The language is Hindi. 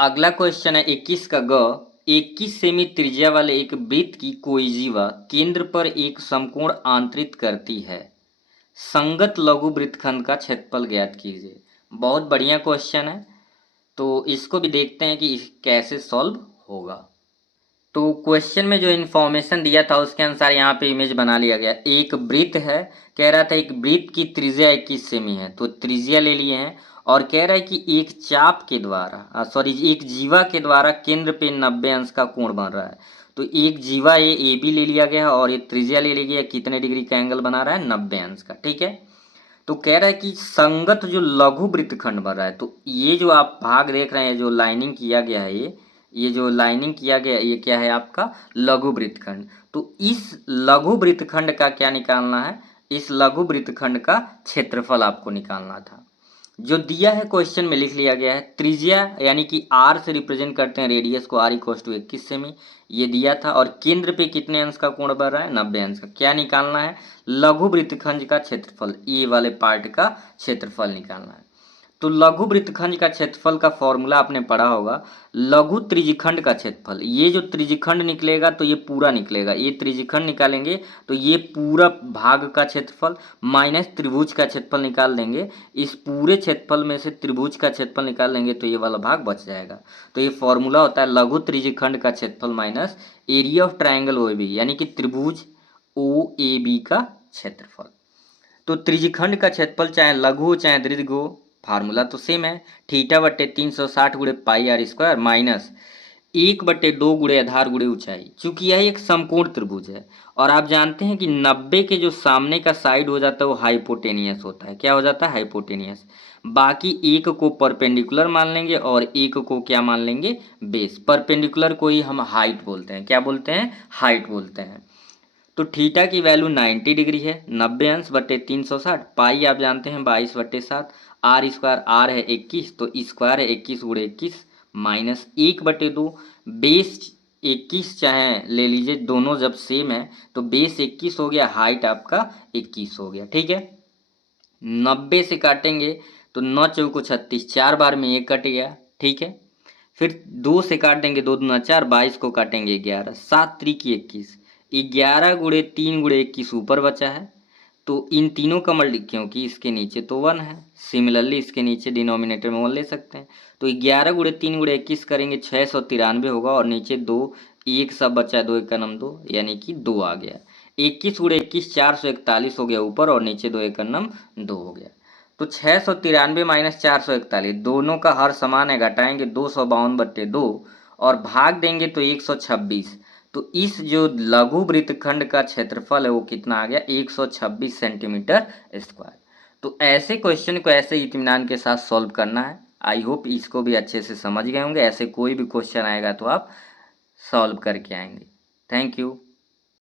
अगला क्वेश्चन है 21 का ग। 21 सेमी त्रिज्या वाले एक वृत्त की कोई जीवा केंद्र पर एक समकोण आंतरित करती है। संगत लघु वृत्तखंड का क्षेत्रफल ज्ञात कीजिए। बहुत बढ़िया क्वेश्चन है, तो इसको भी देखते हैं कि कैसे सॉल्व होगा। तो क्वेश्चन में जो इन्फॉर्मेशन दिया था उसके अनुसार यहाँ पे इमेज बना लिया गया। एक वृत्त है, कह रहा था एक वृत्त की त्रिज्या 21 सेमी है, तो त्रिज्या ले लिए हैं और कह रहा है कि एक चाप के द्वारा एक जीवा के द्वारा केंद्र पे 90 अंश का कोण बन रहा है। तो एक जीवा ए बी ले लिया गया और ये त्रिज्या ले लिया गया, कितने डिग्री का एंगल बना रहा है, 90 अंश का। ठीक है, तो कह रहा है कि संगत जो लघु वृत्तखंड बन रहा है, तो ये जो आप भाग देख रहे हैं, जो लाइनिंग किया गया है, ये जो लाइनिंग किया गया ये क्या है आपका लघु वृत्तखंड। तो इस लघु वृत्तखंड का क्या निकालना है, इस लघु वृत्तखंड का क्षेत्रफल आपको निकालना था। जो दिया है क्वेश्चन में लिख लिया गया है, त्रिज्या यानी कि आर से रिप्रेजेंट करते हैं रेडियस को, आर इक्वल टू 21 सेमी ये दिया था, और केंद्र पे कितने अंश का कोण बन रहा है, 90 अंश का। क्या निकालना है, लघु वृत्तखंड का क्षेत्रफल, ये वाले पार्ट का क्षेत्रफल निकालना है। तो लघु वृत्तखंड का क्षेत्रफल का फॉर्मूला आपने पढ़ा होगा, लघु त्रिज्यखंड का क्षेत्रफल। ये जो त्रिज्यखंड निकलेगा तो ये पूरा निकलेगा, ये त्रिज्यखंड निकालेंगे तो ये पूरा भाग का क्षेत्रफल माइनस त्रिभुज का क्षेत्रफल निकाल देंगे। इस पूरे क्षेत्रफल में से त्रिभुज का क्षेत्रफल निकाल लेंगे तो ये वाला भाग बच जाएगा। तो ये फॉर्मूला होता है लघु त्रिज्यखंड का क्षेत्रफल minus area of triangle O A B, यानी कि त्रिभुज ओ ए बी का क्षेत्रफल। तो त्रिज्यखंड का क्षेत्रफल चाहे लघु हो चाहे दीर्घ हो, फार्मूला तो सेम है, थीटा बट्टे 360 गुणे पाई आर स्क्वायर माइनस 1/2 गुणे आधार गुणे ऊंचाई। चूंकि यह एक समकोण त्रिभुज है और आप जानते हैं कि 90 के जो सामने का साइड हो जाता है वो हाइपोटेनियस होता है। क्या हो जाता है, हाइपोटेनियस। बाकी एक को परपेंडिकुलर मान लेंगे और एक को क्या मान लेंगे, बेस। परपेंडिकुलर को ही हम हाइट बोलते हैं, क्या बोलते हैं, हाइट बोलते हैं। तो थीटा की वैल्यू 90 डिग्री है, 90 अंश बट्टे 360, पाई आप जानते हैं 22/7, आर स्क्वायर, आर है 21 तो स्क्वायर है 21 गुणे 21 माइनस 1/2, बेस 21 चाहे ले लीजिए, दोनों जब सेम है तो बेस 21 हो गया, हाइट आपका 21 हो गया। ठीक है, 90 से काटेंगे तो 9 चौको 36, 4 बार में 1 कट गया। ठीक है, फिर 2 से काट देंगे, 2 दूना 4, 22 को काटेंगे 11, 7 त्रिकी 21, 11 गुणे 3 गुणे 21 ऊपर बचा है। तो इन तीनों का मल्टी, क्योंकि इसके नीचे तो 1 है, सिमिलरली इसके नीचे डिनोमिनेटर में 1 ले सकते हैं। तो 11 गुणे 3 गुणे 21 करेंगे 693 होगा, और नीचे 2, एक सब बचा है, 2 एक का नम 2, यानी कि 2 आ गया। 21 गुणे 21 441 हो गया ऊपर, और नीचे 2 एक का नम 2 हो गया। तो 693 माइनस 441, दोनों का हर समान है, घटाएंगे 252/2 और भाग देंगे तो 126। तो इस जो लघु वृत्तखंड का क्षेत्रफल है वो कितना आ गया, 126 सेंटीमीटर स्क्वायर। तो ऐसे क्वेश्चन को ऐसे इत्मीनान के साथ सॉल्व करना है। आई होप इसको भी अच्छे से समझ गए होंगे। ऐसे कोई भी क्वेश्चन आएगा तो आप सॉल्व करके आएंगे। Thank you.